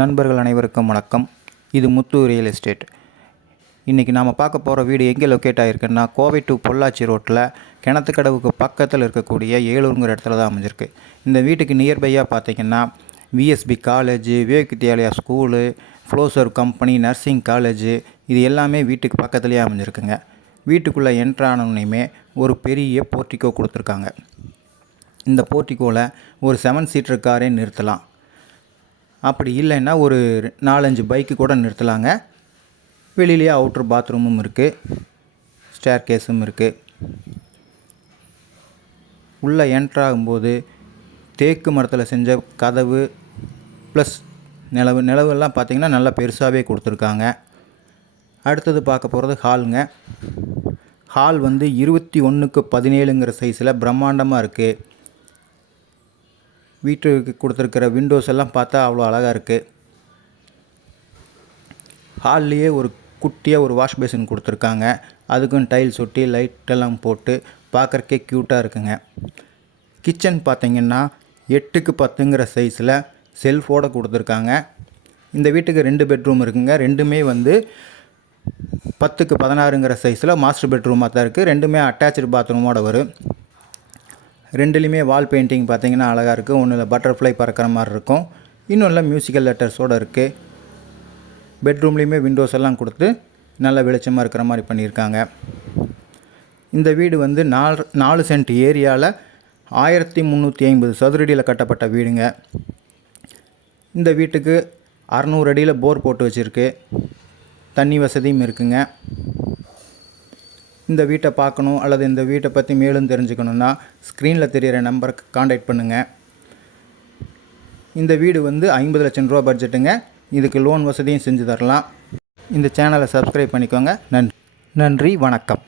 நண்பர்கள் அனைவருக்கும் வணக்கம். இது முத்து ரியல் எஸ்டேட். இன்றைக்கி நாம் பார்க்க போகிற வீடு எங்கே லொக்கேட் ஆகிருக்குன்னா, கோவை டு பொள்ளாச்சி ரோட்டில் கிணத்துக்கடவுக்கு பக்கத்தில் இருக்கக்கூடிய ஏலூருங்கிற இடத்துல தான் அமைஞ்சிருக்கு. இந்த வீட்டுக்கு நியர்பையாக பார்த்திங்கன்னா VSP college, Vivek Vidyalaya school, flosser company, nursing college இது எல்லாமே வீட்டுக்கு பக்கத்துலேயே அமைஞ்சிருக்குங்க. வீட்டுக்குள்ளே என்ட்ரானோன்னையுமே ஒரு பெரிய போர்ட்டிக்கோ கொடுத்துருக்காங்க. இந்த போர்ட்டிக்கோவில் ஒரு 7 சீட்டர் காரே நிறுத்தலாம். அப்படி இல்லைன்னா ஒரு 4-5 பைக்கு கூட நிறுத்தலாங்க. வெளியிலேயே அவுட்ரு பாத்ரூமும் இருக்குது, ஸ்டேர் கேஸும் இருக்குது. உள்ளே என்ட்ராகும்போது தேக்கு மரத்தில் செஞ்ச கதவு ப்ளஸ் நிலவெல்லாம் பார்த்திங்கன்னா நல்லா பெருசாகவே கொடுத்துருக்காங்க. அடுத்தது பார்க்க போகிறது ஹாலுங்க. ஹால் 21x17ங்கிற சைஸில் பிரம்மாண்டமாக இருக்குது. வீட்டுக்கு கொடுத்துருக்கிற விண்டோஸ் எல்லாம் பார்த்தா அவ்வளோ அழகாக இருக்குது. ஹால்லேயே ஒரு குட்டியாக ஒரு வாஷ் பேசின் கொடுத்துருக்காங்க. அதுக்கும் டைல்ஸ் ஒட்டி லைட்டெல்லாம் போட்டு பார்க்குறக்கே க்யூட்டாக இருக்குங்க. கிச்சன் பார்த்திங்கன்னா 8x10ங்கிற சைஸில் செல்ஃபோடு கொடுத்துருக்காங்க. இந்த வீட்டுக்கு 2 பெட்ரூம் இருக்குங்க. ரெண்டுமே 10x16ங்கிற சைஸில் மாஸ்டர் பெட்ரூமாக தான் இருக்குது. ரெண்டுமே அட்டாச்சு பாத்ரூமோடு வரும். ரெண்டுலேயுமே வால் பெயிண்டிங் பார்த்திங்கன்னா அழகாக இருக்குது. ஒன்றில் பட்டர்ஃப்ளை பறக்கிற மாதிரி இருக்கும், இன்னொன்றில் மியூசிக்கல் லெட்டர்ஸோடு இருக்குது. பெட்ரூம்லேயுமே விண்டோஸ் எல்லாம் கொடுத்து நல்ல வெளிச்சமாக இருக்கிற மாதிரி பண்ணியிருக்காங்க. இந்த வீடு 4 சென்ட் ஏரியாவில் 1350 சதுரடியில் கட்டப்பட்ட வீடுங்க. இந்த வீட்டுக்கு 600 அடியில் போர் போட்டு வச்சுருக்கு. தண்ணி வசதியும் இருக்குங்க. இந்த வீட்டை பார்க்கணும் அல்லது இந்த வீட்டை பற்றி மேலும் தெரிஞ்சுக்கணுன்னா ஸ்க்ரீனில் தெரிகிற நம்பருக்கு காண்டாக்ட் பண்ணுங்கள். இந்த வீடு 50 லட்சம் ரூபா பட்ஜெட்டுங்க. இதுக்கு லோன் வசதியும் செஞ்சு தரலாம். இந்த சேனலை சப்ஸ்கிரைப் பண்ணிக்கோங்க. நன்றி, வணக்கம்.